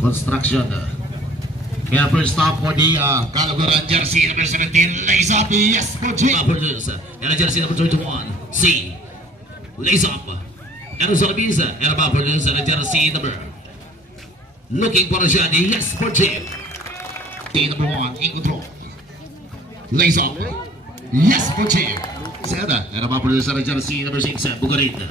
Construction. Kaya first stop for the CALOguran jersey number 17. Lays up. Yes for G. And a jersey number 21. C. Lays up. And a service. And a produce. And a jersey number. Looking for a shot. Yes for G. Number 1 in control. Lays up. Yes for G. And a produce. And a jersey number 6. BUGARIN.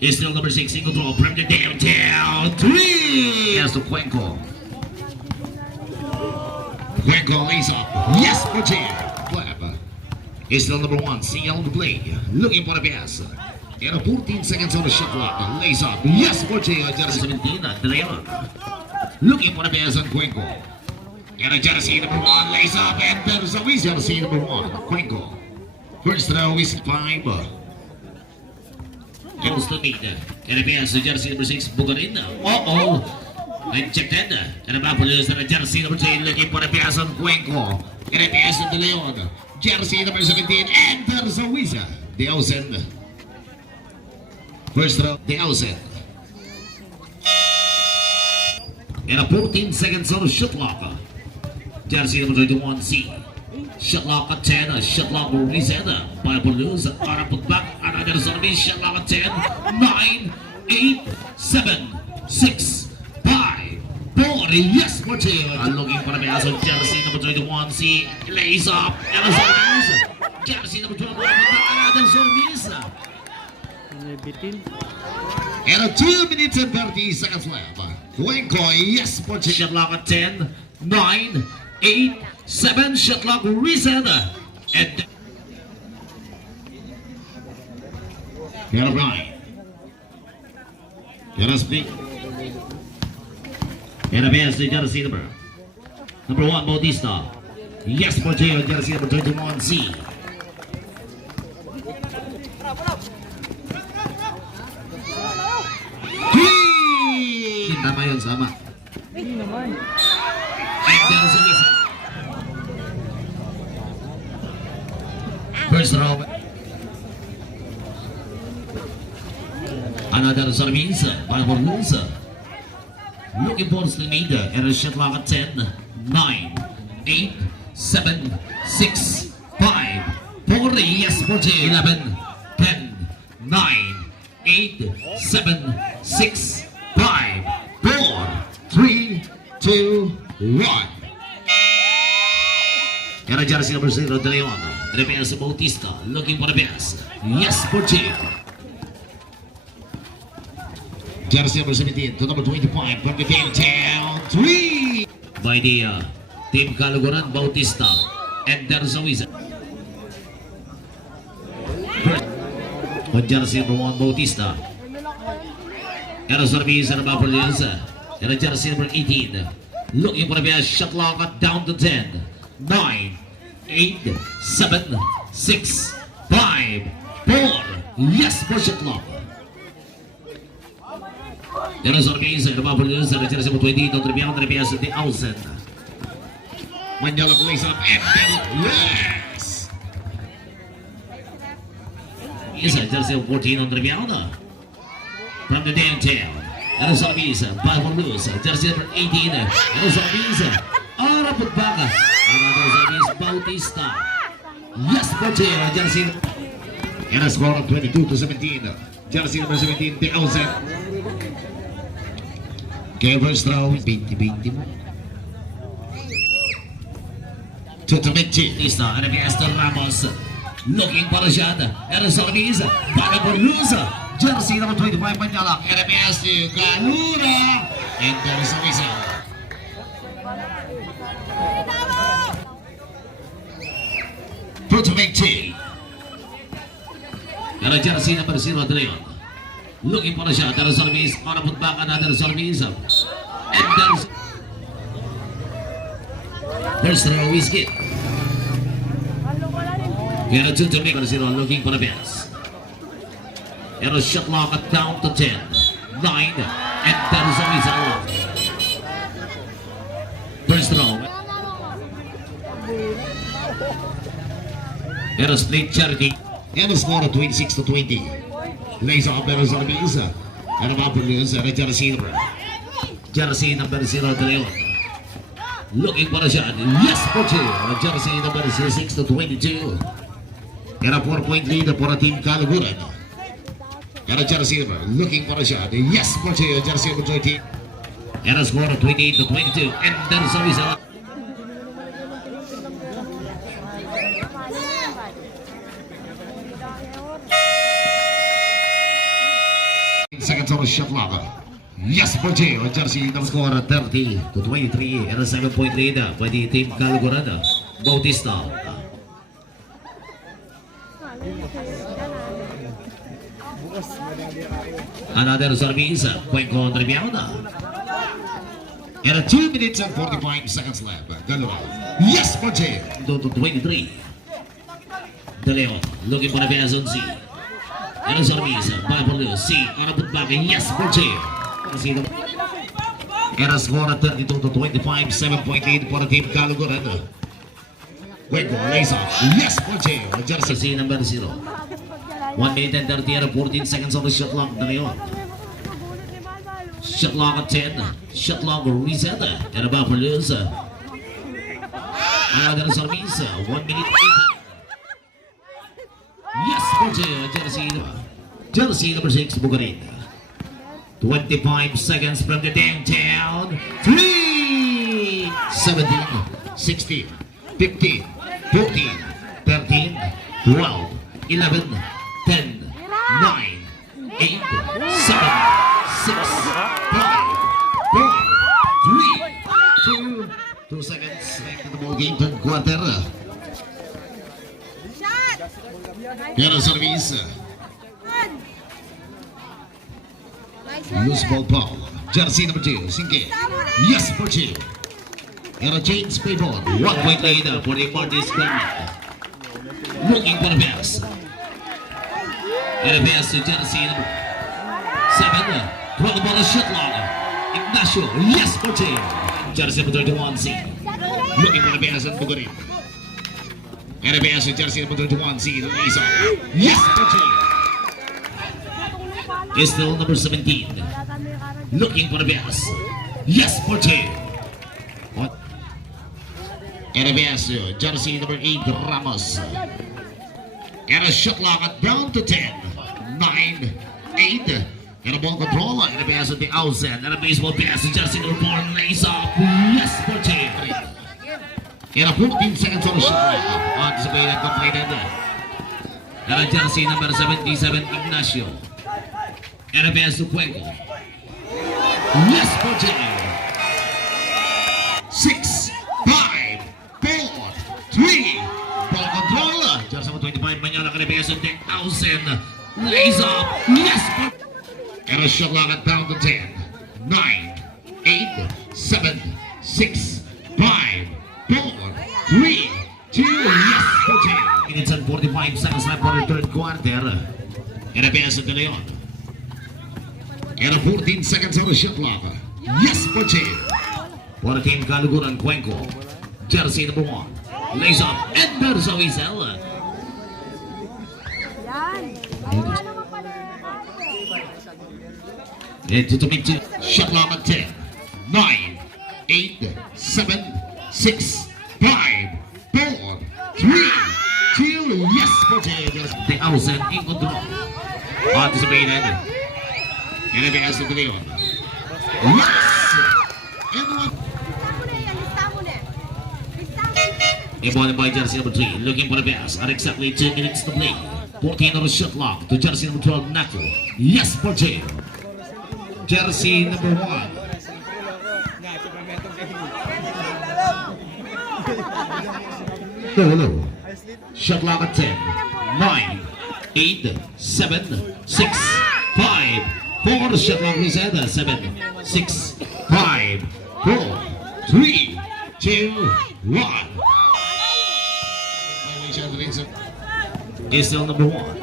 Is still number 6 in control from the downtown 3. Yes to Cuenco. Cuenco lays up. Yes for Jim. Flab. Is still number 1. CL on the play. Looking for the pass. And 14 seconds on the shot clock. Lays up. Yes for Jim. Jersey 17. De Leon. Looking for the pass on Cuenco. And a jersey number 1 lays up. And there's a whistle. Jersey number 1. Cuenco. First throw is 5. Goes to meet. And a pass to jersey number 6, BUGARIN. Injected. And a produce and a jersey number 3 looking for a pass on Cuenco. And a pass to De Leon. Jersey number 17. And there's a whistle. DAU send. First throw, DAU send. And a 14 seconds on the shot clock. Jersey number 21, C. Shot clock at 10, shot clock reset by produce, put back, another service, shot clock at 10, 9, 8, 7, 6, 5, 4, yes for 2. Looking for the pass on jersey number 21, C. Lays up, and a service. Jersey number 21, another service. And a 2 minutes and 30 seconds left. Cuenco, yes for 2. Shot clock at 10, 9, 8, 7, shot clock reset. And Get up right. Get us big. And a pass to jersey number 1, Bautista. Yes for J, jersey number 21, C. Tama yun, sama. Hindi naman. And there's a whistle. First row. Another service by Formosa. Looking for Slimida and a shot clock at 10, 9, 8, 7, 6, 5, 4, yes for J. 11, 10, 9, 8, 7, 6, 5, 4, 3, 2, 1. And a jersey number 0, De Leon. And a pass to Bautista. Looking for the pass. Yes for J. Jersey number 17 to number 25 from the downtown 3. By the team CALOguran, Bautista. And there's a whistle. But jersey number 1, Bautista. And a service and a produce. And a jersey number 18. Looking for the pass. Shot clock down to 10, 9, 8, 7, 6, 5, 4. Yes for shot clock. There is a service and a produce and a jersey number 20. Don't rebound the pass at the outset. Manjala plays up and then yes. Yes, a jersey number 14 on the rebound. From the downtown. And a service by Formosa. Jersey number 18. And a service. Ara putbaka. Another service Bautista. Yes for jersey. And a score of 22-17. Jersey number 17. The outset. Kaya first row, 20-20 mo. Tutumitchi. Lista, and a Master Ramos. Looking for a shot. And a service. Para Formosa. Jersey number 25, Manjala. And a pass to CALOguran. And there is a whistle. Tutumitchi. And a jersey number 0, De Leon. Looking for a shot. There is a service. On a put back another service. And there's the whiskey. And a 2-0 looking for a pass. And a shot clock down to 10, 9. And there is a whistle. First throw. And a split charity. And a score of 26-20. Lays off there is a service. And a produce and a jersey number Jersey number 0 de Leon. Looking for a shot. Yes, Poche. Jersey number 6 to 22. Era 4-point lead for team CALOguran. Era jersey number looking for a shot. Yes, Poche. Jersey number 13. Era score 28 to 22. And then service. Seconds on the shot clock. Yes, Poche. Jersey number score 30 to 23. Era 7-point lead by the team CALOguran. Bautista. Another service. Point on rebound. And 2 minutes and 45 seconds left. CALOguran. Yes, Poche. To 23. De Leon looking for the pass on C. And a service by Polo. C on a putback. Yes, Poche. And a score 32 to 25. 7-point lead for the team CALOguran. Wait, lays off. Yes, Poche. Jersey number 0. 1 minute and 30 and 14 seconds on the shot clock. De Leon. Shot clock at 10. Shot clock reset. And about for lose. Another service. 1 minute 8. Yes, Poche. Jersey number 6, BUGARIN. 25 seconds from the downtown. 3, 17, 16, 15, 14, 13, 12, 11, 10, 9, 8, 7, 6, 5, 4, 3, 2, 2 seconds. Back to the ball game, third quarter. Here is service. Loose ball foul. Jersey number 2, Sinke. Yes, Poche. And a change play ball. 1-point lead for the MARTYS. Looking for the pass. And a pass to Jersey number 7. Throw the ball to shot long. Ignacio. Yes, Poche. Jersey number 31, C. Looking for the pass at BUGARIN. And a pass to Jersey number 21, C. Lays off. Yes, Poche. Is still number 17. Looking for the pass. Yes, Poche. And a pass to Jersey number 8, Ramos. And a shot clock down to 10. 9, 8. And a ball control. And a pass to the outside. And a baseball pass to Jersey number 4. Lays off. Yes, Poche. And a 14 seconds on the shot clock. Anticipated, completed. And a Jersey number 77, Ignacio. And a pass to Cuenco. Yes, Poche. 6, 5, 4, 3. Ball control. Jersey number 25, Manila. And a pass to 10,000. Lays off. Yes, Poche. And a shot clock down to 10. 9, 8, 7, 6, 5, 4, 3, 2. Yes, Poche. Minutes and 45 seconds left for the third quarter. And a pass to De Leon. And a 14 seconds on the shot clock. Yes, Poche. For the team CALOguran, Cuenco. Jersey number 1. Lays off. And there's a whistle. And to make two. Shot clock at 10. 9, 8, 7, 6, 5, 4, 3, 2. Yes, Poche. The outside in control. Anticipated. And a pass to De Leon. Yes! And one. Inbounded by Jersey number 3. Looking for the pass. At exactly 2 minutes to play. 14 on the shot clock to Jersey number 12, Naco. Yes, Poche. Jersey number 1. No. Shot clock at 10. 9, 8, 7, 6, 5, 4. Shot clock reset. 7, 6, 5, 4, 3, 2, 1. Is still number 1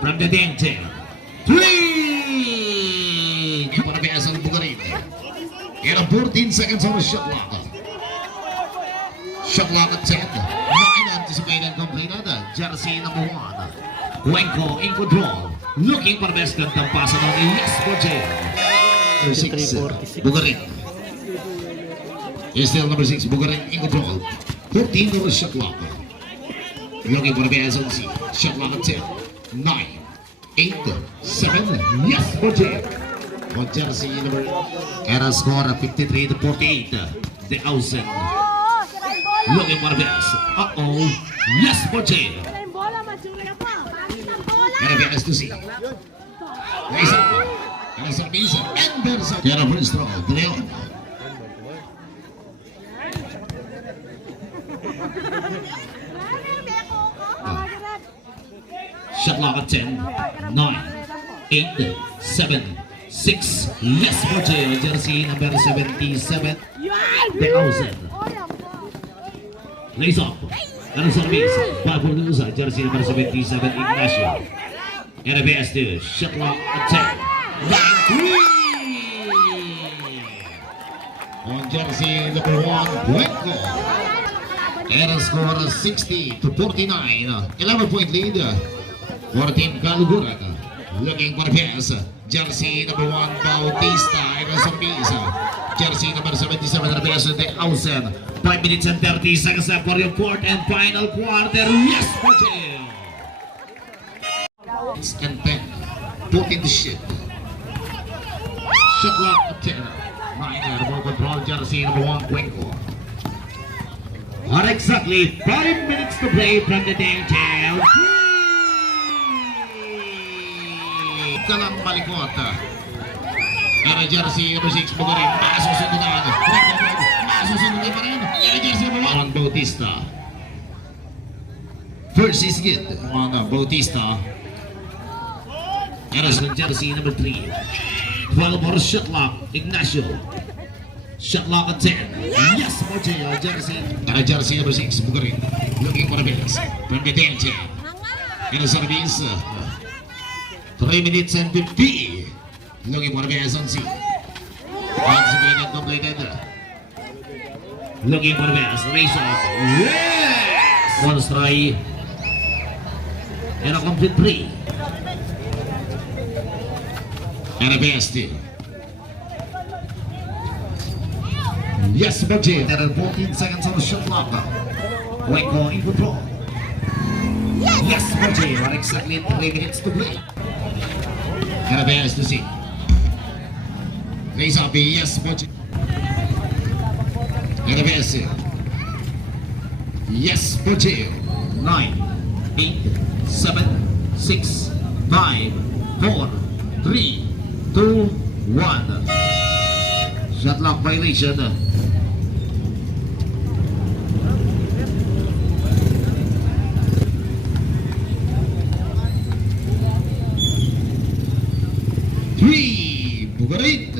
from the downtown. 3. Para the pass on BUGARIN. And a 14 seconds on the shot clock. Shot clock at 10. 9 anticipated completed. Jersey number 1. Cuenco in control. Looking for the best gantang pass on the yes, Poche. 6. BUGARIN. is still number 6, Bugarin in control. 14 number shot clock. Looking for the pass on C. Shot clock at 10, 9, 8, 7. Yes, for J. For jersey number. And a score of 53 to 48. The Ausen. Looking for the pass. Uh-oh. Yes, for J. And a pass to C. Raise up. And a service. And there's a get a first throw. De Leon. Shot clock at 10, 9, 8, 7, 6. Yes, for J. Jersey number 77. The Ausen. Lays up. And a service. Para for the jersey number 77, Ignacio. And a pass to shot clock at 10, 9, 3. On jersey number 1, VICO. And a score of 60 to 49. 11-point lead for Team CALOguran. Looking for the pass. Jersey number 1, Bautista. And a service. Jersey number 77, the pass to the Ausen. 5 minutes and 30 seconds left for your fourth and final quarter. Yes, for J. And 10. 14 to shit. Shot clock at 10. 9. Ball control. Jersey number 1, VICO. Not exactly 5 minutes to play from the downtown. Kalang malikot. And a jersey number 6, Bugarin. Masusundunan. Masusundunan pa rin. And a jersey number 1, Bautista. First is good on Bautista. And a jersey number 3. 12 for shot lock, Ignacio. Shot lock at 10. Yes, for J. Jersey. And a jersey number 6, Bugarin. Looking for the base. From the danger. And a service. 3 minutes and 50. Looking for the base on C. Once again, completed. Looking for the base. Race off. Yes! One strike. And a complete 3. And a base still. Yes, for J. There are 14 seconds on the shot clock. VICO in control. Yes, for J. What exactly 3 minutes to play. And a pass to see. Raise up, yes, for J. And a pass. Yes, for J. 9, 8, 7, 6, 5, 4, 3, 2, 1. Shot lock violation. Bugarin.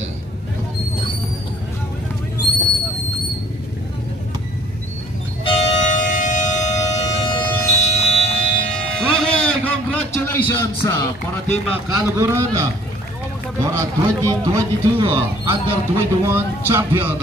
Okay, congratulations para Team CALOguran para 2022 Under 21 Champion.